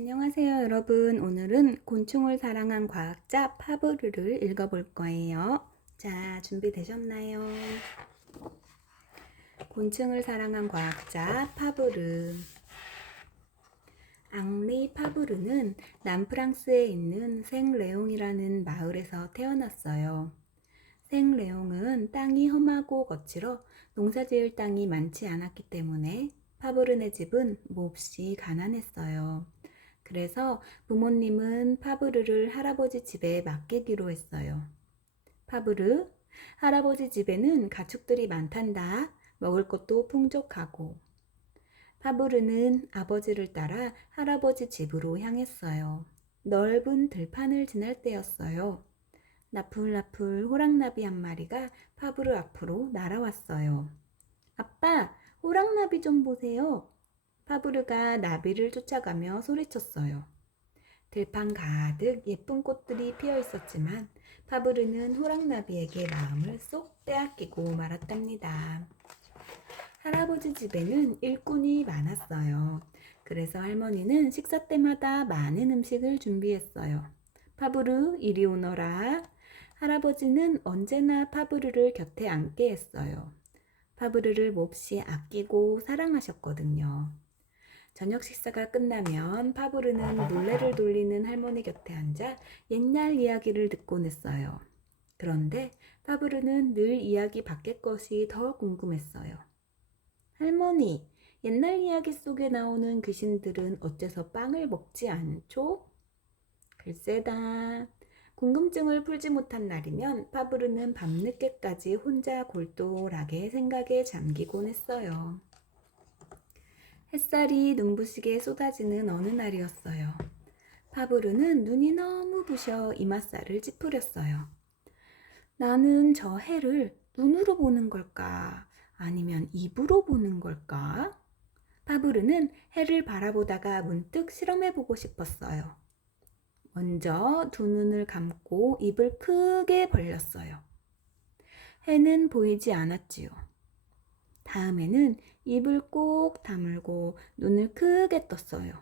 안녕하세요, 여러분. 오늘은 곤충을 사랑한 과학자 파브르를 읽어볼 거예요. 자, 준비되셨나요? 곤충을 사랑한 과학자 파브르. 앙리 파브르는 남프랑스에 있는 생레옹이라는 마을에서 태어났어요. 생레옹은 땅이 험하고 거칠어 농사지을 땅이 많지 않았기 때문에 파브르네 집은 몹시 가난했어요. 그래서 부모님은 파브르를 할아버지 집에 맡기기로 했어요. 파브르, 할아버지 집에는 가축들이 많단다. 먹을 것도 풍족하고. 파브르는 아버지를 따라 할아버지 집으로 향했어요. 넓은 들판을 지날 때였어요. 나풀나풀 호랑나비 한 마리가 파브르 앞으로 날아왔어요. 아빠, 호랑나비 좀 보세요. 파브르가 나비를 쫓아가며 소리쳤어요. 들판 가득 예쁜 꽃들이 피어 있었지만 파브르는 호랑나비에게 마음을 쏙 빼앗기고 말았답니다. 할아버지 집에는 일꾼이 많았어요. 그래서 할머니는 식사 때마다 많은 음식을 준비했어요. 파브르, 이리 오너라. 할아버지는 언제나 파브르를 곁에 앉게 했어요. 파브르를 몹시 아끼고 사랑하셨거든요. 저녁 식사가 끝나면 파브르는 물레를 돌리는 할머니 곁에 앉아 옛날 이야기를 듣곤 했어요. 그런데 파브르는 늘 이야기 밖의 것이 더 궁금했어요. 할머니, 옛날 이야기 속에 나오는 귀신들은 어째서 빵을 먹지 않죠? 글쎄다. 궁금증을 풀지 못한 날이면 파브르는 밤늦게까지 혼자 골똘하게 생각에 잠기곤 했어요. 햇살이 눈부시게 쏟아지는 어느 날이었어요. 파브르는 눈이 너무 부셔 이맛살을 찌푸렸어요. 나는 저 해를 눈으로 보는 걸까? 아니면 입으로 보는 걸까? 파브르는 해를 바라보다가 문득 실험해보고 싶었어요. 먼저 두 눈을 감고 입을 크게 벌렸어요. 해는 보이지 않았지요. 다음에는 입을 꼭 다물고 눈을 크게 떴어요.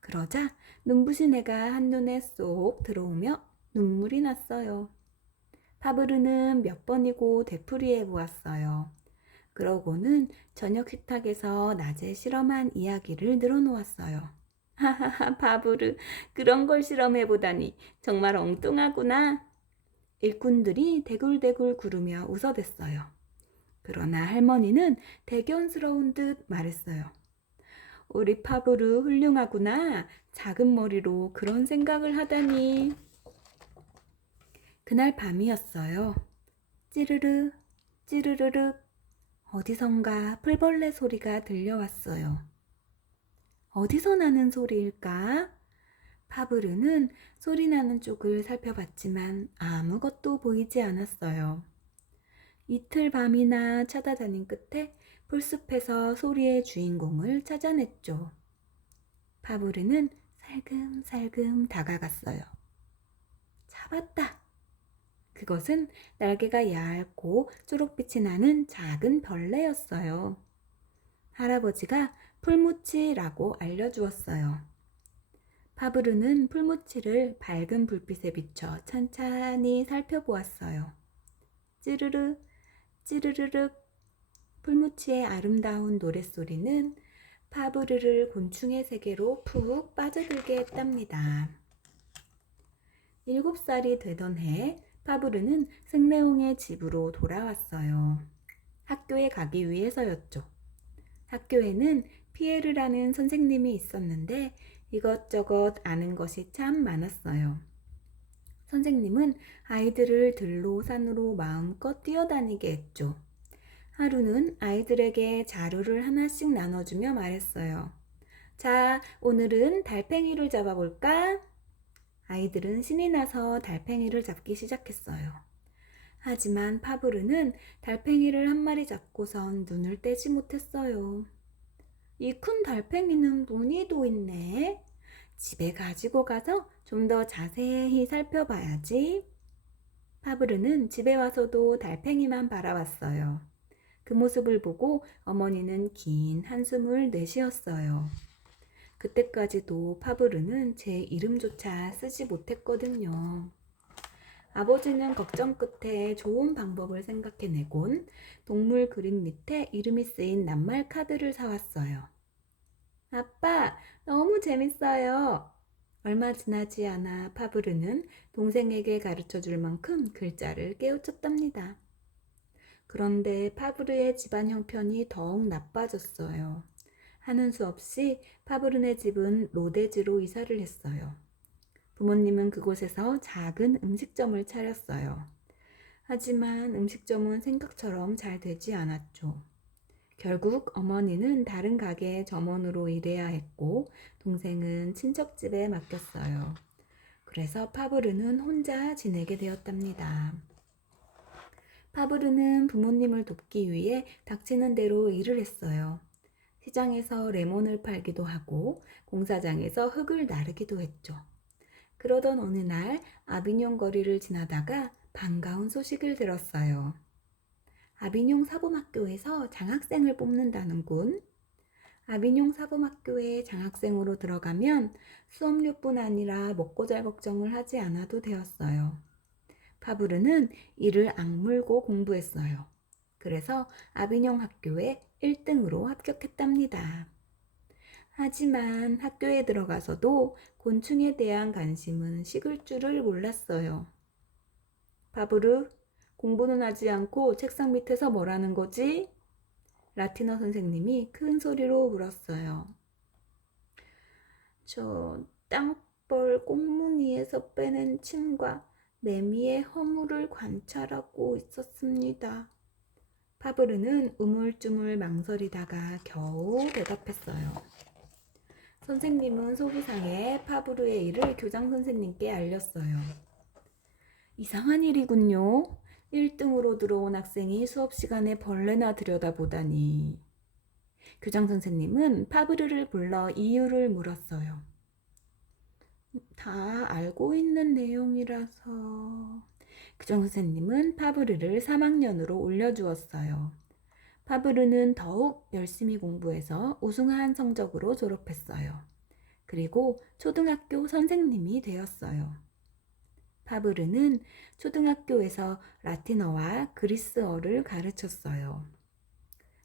그러자 눈부신 해가 한눈에 쏙 들어오며 눈물이 났어요. 파브르는 몇 번이고 되풀이해 보았어요. 그러고는 저녁 식탁에서 낮에 실험한 이야기를 늘어놓았어요. 하하하, 파브르, 그런 걸 실험해 보다니 정말 엉뚱하구나. 일꾼들이 대굴대굴 구르며 웃어댔어요. 그러나 할머니는 대견스러운 듯 말했어요. 우리 파브르 훌륭하구나. 작은 머리로 그런 생각을 하다니. 그날 밤이었어요. 찌르르, 찌르르르. 어디선가 풀벌레 소리가 들려왔어요. 어디서 나는 소리일까? 파브르는 소리 나는 쪽을 살펴봤지만 아무것도 보이지 않았어요. 이틀 밤이나 찾아다닌 끝에 풀숲에서 소리의 주인공을 찾아냈죠. 파브르는 살금살금 다가갔어요. 잡았다! 그것은 날개가 얇고 초록빛이 나는 작은 벌레였어요. 할아버지가 풀무치라고 알려주었어요. 파브르는 풀무치를 밝은 불빛에 비춰 찬찬히 살펴보았어요. 찌르르, 찌르르륵. 풀무치의 아름다운 노랫소리는 파브르를 곤충의 세계로 푹 빠져들게 했답니다. 7살이 되던 해 파브르는 승레옹의 집으로 돌아왔어요. 학교에 가기 위해서였죠. 학교에는 피에르라는 선생님이 있었는데 이것저것 아는 것이 참 많았어요. 선생님은 아이들을 들로 산으로 마음껏 뛰어다니게 했죠. 하루는 아이들에게 자루를 하나씩 나눠주며 말했어요. 자, 오늘은 달팽이를 잡아볼까? 아이들은 신이 나서 달팽이를 잡기 시작했어요. 하지만 파브르는 달팽이를 한 마리 잡고선 눈을 떼지 못했어요. 이 큰 달팽이는 무늬도 있네. 집에 가지고 가서 좀 더 자세히 살펴봐야지. 파브르는 집에 와서도 달팽이만 바라봤어요. 그 모습을 보고 어머니는 긴 한숨을 내쉬었어요. 그때까지도 파브르는 제 이름조차 쓰지 못했거든요. 아버지는 걱정 끝에 좋은 방법을 생각해내곤 동물 그림 밑에 이름이 쓰인 낱말 카드를 사왔어요. 아빠, 너무 재밌어요. 얼마 지나지 않아 파브르는 동생에게 가르쳐 줄 만큼 글자를 깨우쳤답니다. 그런데 파브르의 집안 형편이 더욱 나빠졌어요. 하는 수 없이 파브르네 집은 로데즈로 이사를 했어요. 부모님은 그곳에서 작은 음식점을 차렸어요. 하지만 음식점은 생각처럼 잘 되지 않았죠. 결국 어머니는 다른 가게의 점원으로 일해야 했고 동생은 친척집에 맡겼어요. 그래서 파브르는 혼자 지내게 되었답니다. 파브르는 부모님을 돕기 위해 닥치는 대로 일을 했어요. 시장에서 레몬을 팔기도 하고 공사장에서 흙을 나르기도 했죠. 그러던 어느 날 아비뇽 거리를 지나다가 반가운 소식을 들었어요. 아비뇽 사범학교에서 장학생을 뽑는다는군. 아비뇽 사범학교에 장학생으로 들어가면 수업료뿐 아니라 먹고 잘 걱정을 하지 않아도 되었어요. 파브르는 이를 악물고 공부했어요. 그래서 아비뇽 학교에 1등으로 합격했답니다. 하지만 학교에 들어가서도 곤충에 대한 관심은 식을 줄을 몰랐어요. 파브르, 공부는 하지 않고 책상 밑에서 뭘 하는 거지? 라틴어 선생님이 큰 소리로 물었어요. 저 땅벌 꽁무니에서 빼낸 침과 매미의 허물을 관찰하고 있었습니다. 파브르는 우물쭈물 망설이다가 겨우 대답했어요. 선생님은 속이 상해 파브르의 일을 교장 선생님께 알렸어요. 이상한 일이군요. 1등으로 들어온 학생이 수업 시간에 벌레나 들여다보다니. 교장 선생님은 파브르를 불러 이유를 물었어요. 다 알고 있는 내용이라서. 교장 선생님은 파브르를 3학년으로 올려주었어요. 파브르는 더욱 열심히 공부해서 우승한 성적으로 졸업했어요. 그리고 초등학교 선생님이 되었어요. 파브르는 초등학교에서 라틴어와 그리스어를 가르쳤어요.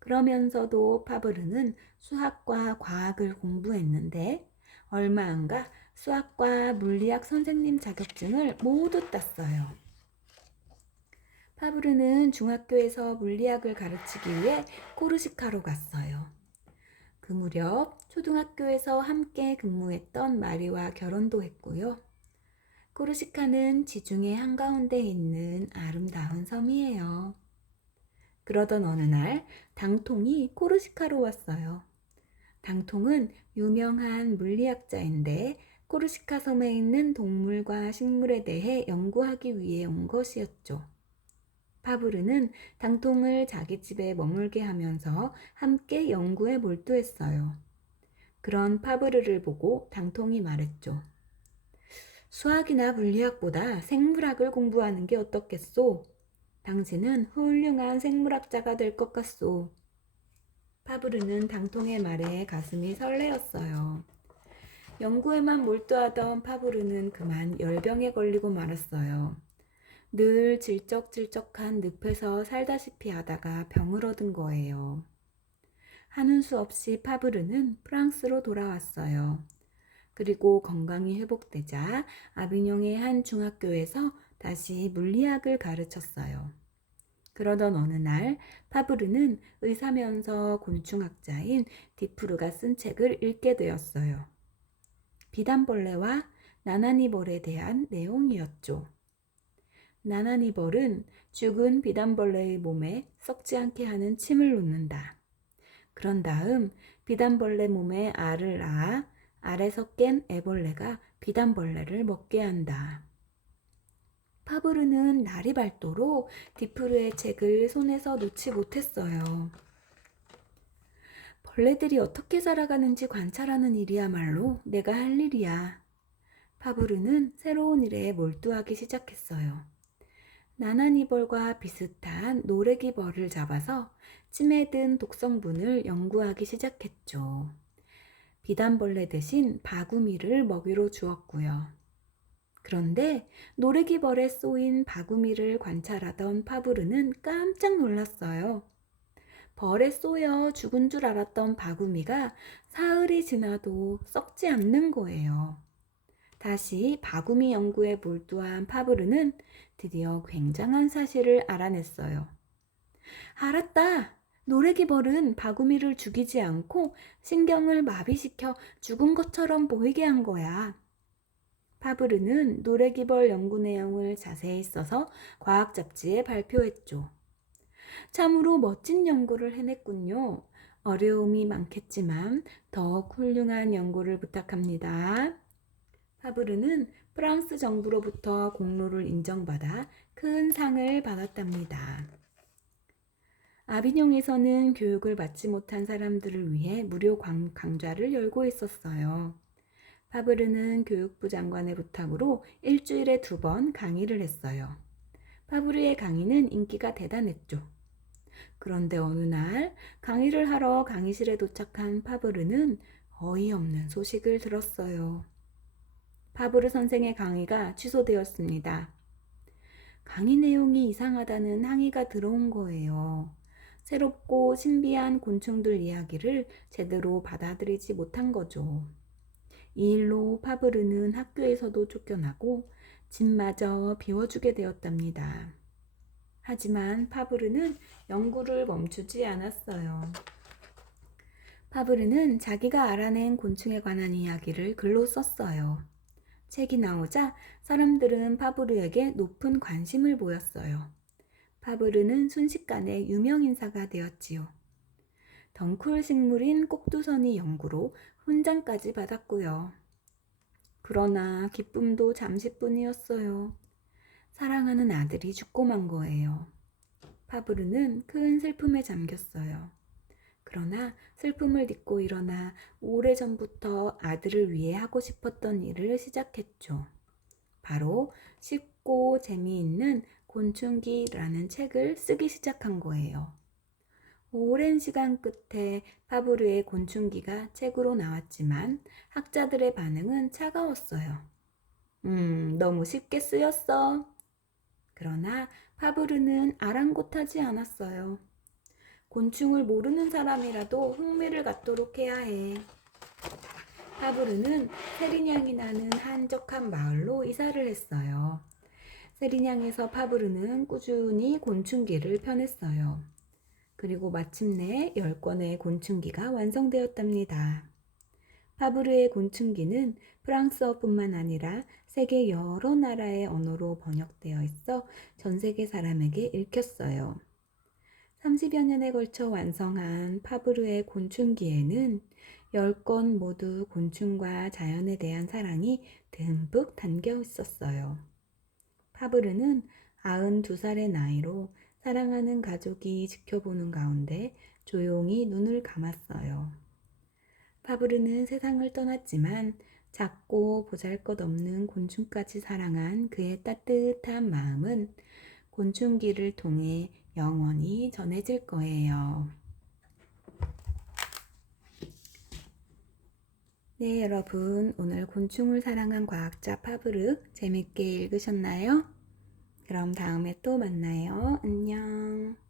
그러면서도 파브르는 수학과 과학을 공부했는데 얼마 안 가 수학과 물리학 선생님 자격증을 모두 땄어요. 파브르는 중학교에서 물리학을 가르치기 위해 코르시카로 갔어요. 그 무렵 초등학교에서 함께 근무했던 마리와 결혼도 했고요. 코르시카는 지중해 한가운데 있는 아름다운 섬이에요. 그러던 어느 날 당통이 코르시카로 왔어요. 당통은 유명한 물리학자인데 코르시카 섬에 있는 동물과 식물에 대해 연구하기 위해 온 것이었죠. 파브르는 당통을 자기 집에 머물게 하면서 함께 연구에 몰두했어요. 그런 파브르를 보고 당통이 말했죠. 수학이나 물리학보다 생물학을 공부하는 게 어떻겠소? 당신은 훌륭한 생물학자가 될 것 같소. 파브르는 당통의 말에 가슴이 설레었어요. 연구에만 몰두하던 파브르는 그만 열병에 걸리고 말았어요. 늘 질적질적한 늪에서 살다시피 하다가 병을 얻은 거예요. 하는 수 없이 파브르는 프랑스로 돌아왔어요. 그리고 건강이 회복되자 아비뇽의 한 중학교에서 다시 물리학을 가르쳤어요. 그러던 어느 날 파브르는 의사면서 곤충학자인 디프루가 쓴 책을 읽게 되었어요. 비단벌레와 나나니벌에 대한 내용이었죠. 나나니벌은 죽은 비단벌레의 몸에 썩지 않게 하는 침을 놓는다. 그런 다음 비단벌레 몸에 알을 낳아 알에서 깬 애벌레가 비단벌레를 먹게 한다. 파브르는 날이 밝도록 디프르의 책을 손에서 놓지 못했어요. 벌레들이 어떻게 살아가는지 관찰하는 일이야말로 내가 할 일이야. 파브르는 새로운 일에 몰두하기 시작했어요. 나나니벌과 비슷한 노래기벌을 잡아서 침에 든 독성분을 연구하기 시작했죠. 비단벌레 대신 바구미를 먹이로 주었고요. 그런데 노래기벌에 쏘인 바구미를 관찰하던 파브르는 깜짝 놀랐어요. 벌에 쏘여 죽은 줄 알았던 바구미가 사흘이 지나도 썩지 않는 거예요. 다시 바구미 연구에 몰두한 파브르는 드디어 굉장한 사실을 알아냈어요. 알았다! 노래기벌은 바구미를 죽이지 않고 신경을 마비시켜 죽은 것처럼 보이게 한 거야. 파브르는 노래기벌 연구 내용을 자세히 써서 과학 잡지에 발표했죠. 참으로 멋진 연구를 해냈군요. 어려움이 많겠지만 더욱 훌륭한 연구를 부탁합니다. 파브르는 프랑스 정부로부터 공로를 인정받아 큰 상을 받았답니다. 아비뇽에서는 교육을 받지 못한 사람들을 위해 무료 강좌를 열고 있었어요. 파브르는 교육부 장관의 부탁으로 일주일에 2번 강의를 했어요. 파브르의 강의는 인기가 대단했죠. 그런데 어느 날 강의를 하러 강의실에 도착한 파브르는 어이없는 소식을 들었어요. 파브르 선생의 강의가 취소되었습니다. 강의 내용이 이상하다는 항의가 들어온 거예요. 새롭고 신비한 곤충들 이야기를 제대로 받아들이지 못한 거죠. 이 일로 파브르는 학교에서도 쫓겨나고 집마저 비워주게 되었답니다. 하지만 파브르는 연구를 멈추지 않았어요. 파브르는 자기가 알아낸 곤충에 관한 이야기를 글로 썼어요. 책이 나오자 사람들은 파브르에게 높은 관심을 보였어요. 파브르는 순식간에 유명 인사가 되었지요. 덩쿨 식물인 꼭두선이 연구로 훈장까지 받았고요. 그러나 기쁨도 잠시뿐이었어요. 사랑하는 아들이 죽고 만 거예요. 파브르는 큰 슬픔에 잠겼어요. 그러나 슬픔을 딛고 일어나 오래전부터 아들을 위해 하고 싶었던 일을 시작했죠. 바로 쉽고 재미있는 곤충기라는 책을 쓰기 시작한 거예요. 오랜 시간 끝에 파브르의 곤충기가 책으로 나왔지만 학자들의 반응은 차가웠어요. 너무 쉽게 쓰였어. 그러나 파브르는 아랑곳하지 않았어요. 곤충을 모르는 사람이라도 흥미를 갖도록 해야 해. 파브르는 세리냥이 나는 한적한 마을로 이사를 했어요. 세리냥에서 파브르는 꾸준히 곤충기를 펴냈어요. 그리고 마침내 10권의 곤충기가 완성되었답니다. 파브르의 곤충기는 프랑스어뿐만 아니라 세계 여러 나라의 언어로 번역되어 있어 전 세계 사람에게 읽혔어요. 30여 년에 걸쳐 완성한 파브르의 곤충기에는 10권 모두 곤충과 자연에 대한 사랑이 듬뿍 담겨 있었어요. 파브르는 92살의 나이로 사랑하는 가족이 지켜보는 가운데 조용히 눈을 감았어요. 파브르는 세상을 떠났지만 작고 보잘것없는 곤충까지 사랑한 그의 따뜻한 마음은 곤충기를 통해 영원히 전해질 거예요. 네, 여러분, 오늘 곤충을 사랑한 과학자 파브르 재밌게 읽으셨나요? 그럼 다음에 또 만나요. 안녕.